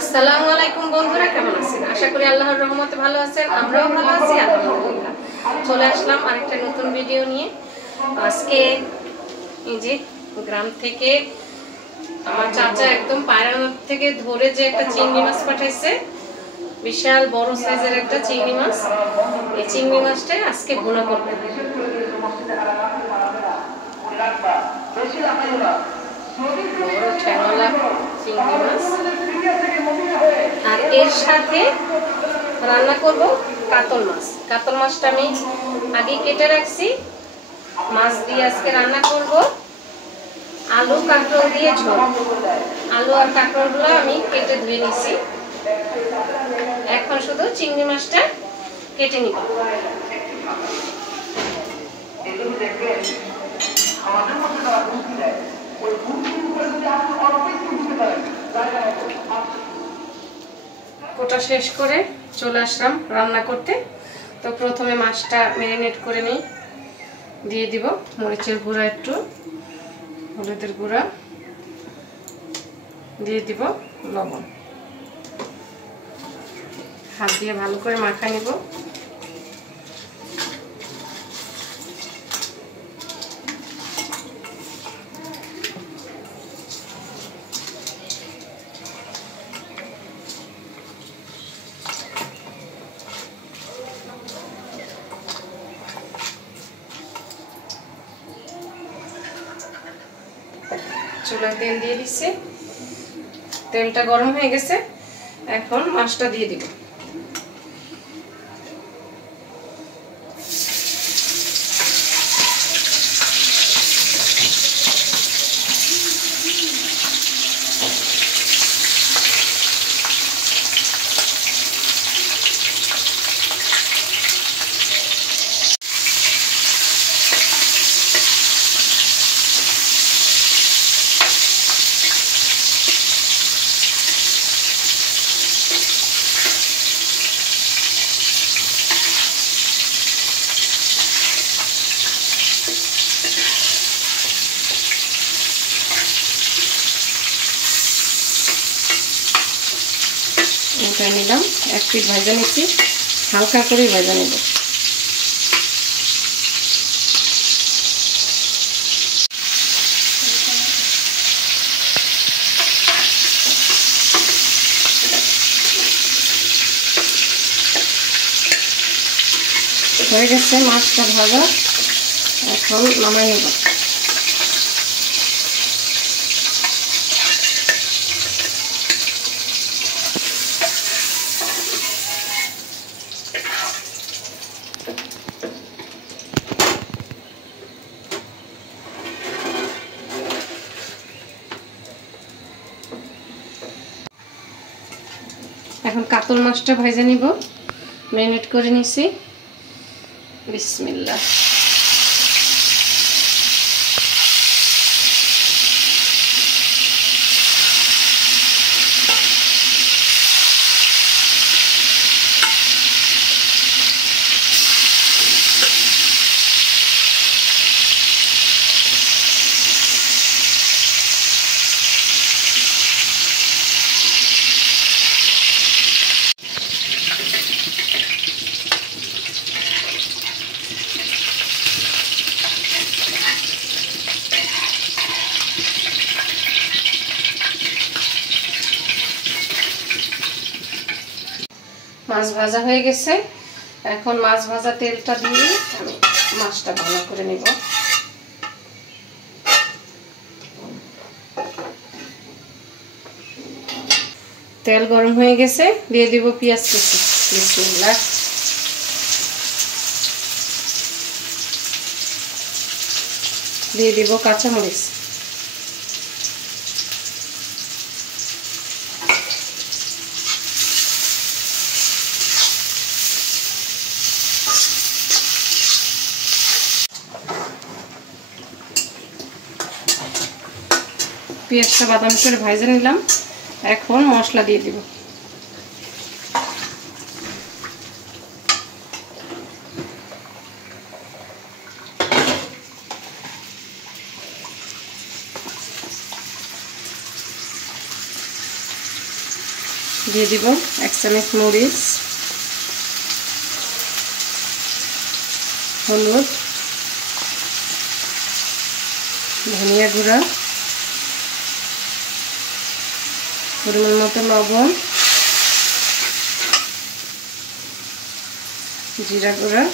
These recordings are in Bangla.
আসসালামু আলাইকুম বন্ধুরা, কেমন আছেন? আশা করি আল্লাহর রহমতে ভালো আছেন। আমরাও ভালো আছি আলহামদুলিল্লাহ। চলে আসলাম আরেকটা নতুন ভিডিও নিয়ে। আজকে এই যে গ্রাম থেকে আমার চাচা একদম পায়রা থেকে ধরে যে একটা চিংড়ি মাছ পাঠাইছে, বিশাল বড় সাইজের একটা চিংড়ি মাছ। এই চিংড়ি মাছটা আজকে ভুনা করব। বড় ঠ্যাংওয়ালা চিংড়ি মাছ, আর এর সাথে রান্না করব কাতল মাছ। কাতল মাছটা আমি আগে কেটে রাখছি। মাছ দিয়ে আজকে রান্না করব আলু কাঁকরোল দিয়ে ঝোল। আলু আর কাঁকরোলগুলো আমি কেটে ধুয়ে নিছি। এখন শুধু চিংড়ি মাছটা কেটে নিব। কোটা শেষ করে চলে আসলাম রান্না করতে। তো প্রথমে মাছটা ম্যারিনেট করে নিই। দিয়ে দিব মরিচের গুঁড়া, একটু হলুদের গুঁড়া, দিয়ে দিব লবণ। হাত দিয়ে ভালো করে মাখায় নিব। চুলায় তেল দিয়ে দিচ্ছি। তেলটা গরম হয়ে গেছে, এখন মাছটা দিয়ে দিব। উঠাই নিলাম। এক পিঠ ভাজা নিচ্ছি, হালকা করে ভাজা নেব। হয়ে গেছে মাছটা ভাজা, এখন নামাই নেব। এখন কাতল মাছটা ভেজে নিব। ম্যারিনেট করে নিছি। বিসমিল্লাহ। মাছ ভাজা হয়ে গেছে। এখন মাছ ভাজা তেলটা দিয়ে আমি মাছটা ভালো করে নেব। তেল গরম হয়ে গেছে, দিয়ে দিব পেঁয়াজ কুচি। বিসমিল্লাহ। দিয়ে দিব কাঁচামরিচ। পেঁয়াজটা বাদামি করে ভেজে নিলাম। এখন মশলা দিয়ে দিব। দিয়ে দিব 1 চামচ মরিচ, হলুদ, ধনিয়া গুঁড়া, পরিমাণ মতো লবণ, জিরা গুঁড়া,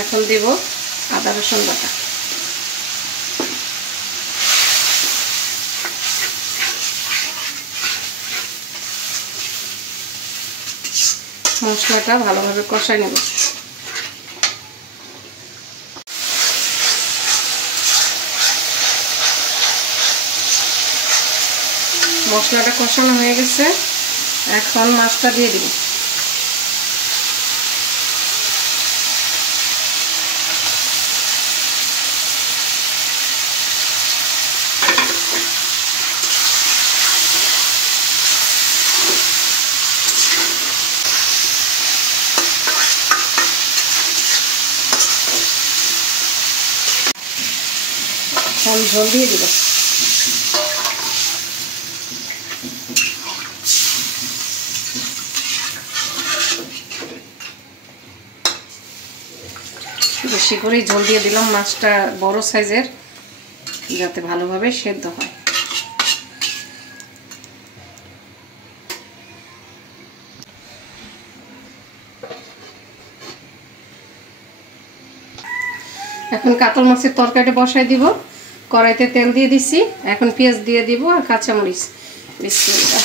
এখন দেব আদা রসুন বাটা। মশলাটা ভালোভাবে কষাই নেব। মশলাটা কষানো হয়ে গেছে, এখন মাছটা দিয়ে দিব। ঝোল দিয়ে দিব। বেশি করেই ঝোল দিয়ে দিলাম, মাছটা বড় সাইজের, যাতে ভালোভাবে সেদ্ধ হয়। এখন কাতল মাছের তরকারিটা বসাই দিব। কড়াইতে তেল দিয়ে দিছি, এখন পেঁয়াজ দিয়ে দিব আর কাঁচামরিচ। বিসমিল্লাহ।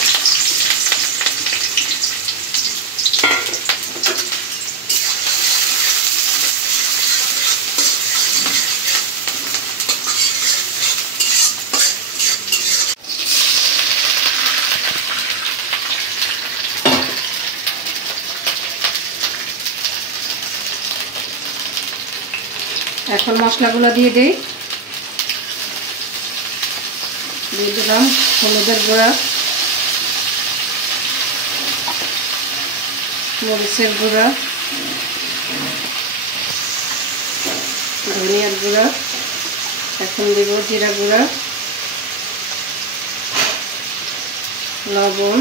এখন মশলাগুলো দিয়ে দিই। দিয়ে দিলাম হলুদের গুঁড়া, মরিচের গুঁড়া, ধনিয়ার গুঁড়া, এখন দেব জিরা গুঁড়া, লবণ,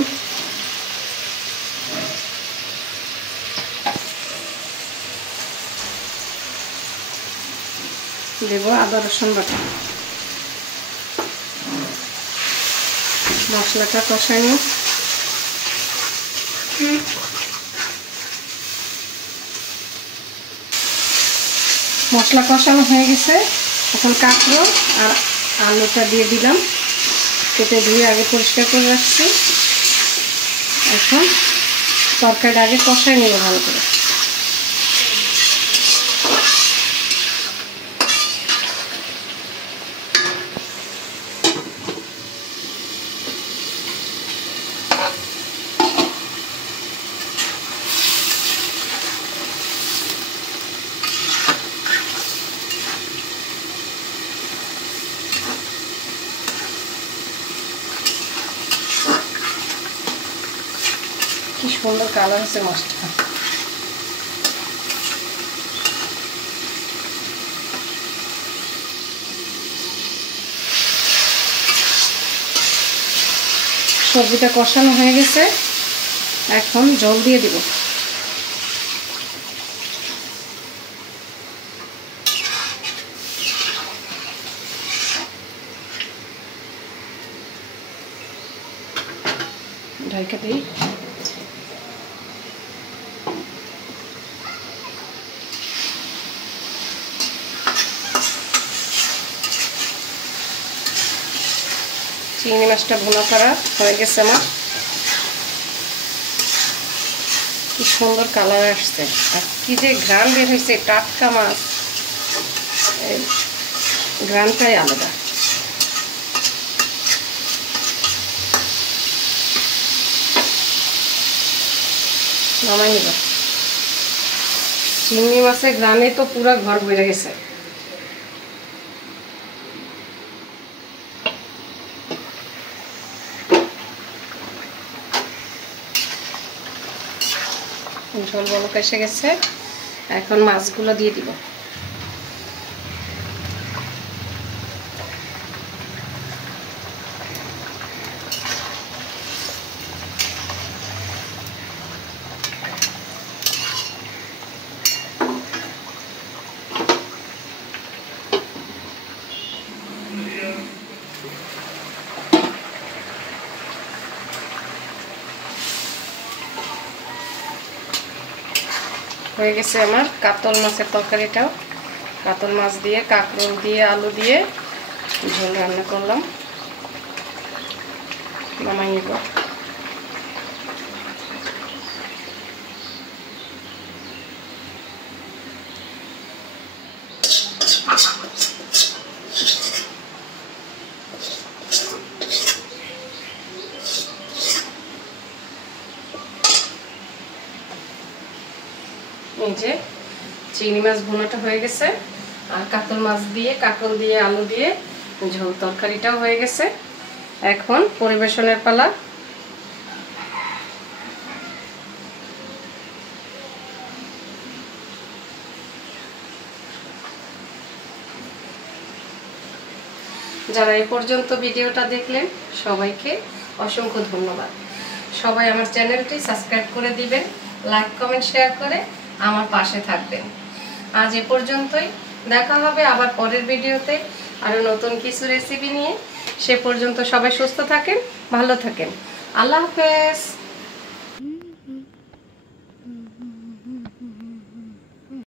দেব আদা রসুন বাটা। মশলাটা কষাই নিই। মশলা কষানো হয়ে গেছে, এখন কাঁকড়ো আর আলুটা দিয়ে দিলাম। কেটে ধুয়ে আগে পরিষ্কার করে রাখছি। এখন তরকারিটা আগে কষাই নিব ভালো করে। কি সুন্দর কালার হচ্ছে মাছটা। সবজিটা কষানো হয়ে গেছে, এখন জল দিয়ে দিব। ঢাকা দিই। চিংড়ি মাছটা ভুনা করা হয়ে গেছে আমার। কি সুন্দর কালার আসছে, আর কি যে ঘ্রাণ বের হয়েছে, টাটকা মাছ, ঘ্রাণটাই আলাদা। নামাই নিব। চিংড়ি মাছের ঘ্রাণে তো পুরা ঘর ভরে গেছে। ঝোল বলক এসে গেছে, এখন মাছগুলো দিয়ে দিব। হয়ে গেছে আমার কাতল মাছের তরকারিটাও। কাতল মাছ দিয়ে কাঁকরোল দিয়ে আলু দিয়ে ঝোল রান্না করলাম। নামাই নিব। এই যে চিংড়ি মাছ ভুনাটা হয়ে গেছে, আর কাতল মাছ দিয়ে কাঁকরোল দিয়ে আলু দিয়ে ঝোল তরকারিটাও হয়ে গেছে। এখন পরিবেশনের পালা। যারা এই পর্যন্ত ভিডিওটা দেখলেন সবাইকে অসংখ্য ধন্যবাদ। সবাই আমার চ্যানেলটি সাবস্ক্রাইব করে দিবেন, লাইক কমেন্ট শেয়ার করে আমার পাশে থাকবেন। আজ এ পর্যন্তই, দেখা হবে আবার পরের ভিডিওতে আরো নতুন কিছু রেসিপি নিয়ে। সে পর্যন্ত সবাই সুস্থ থাকেন, ভালো থাকেন। আল্লাহ হাফেজ।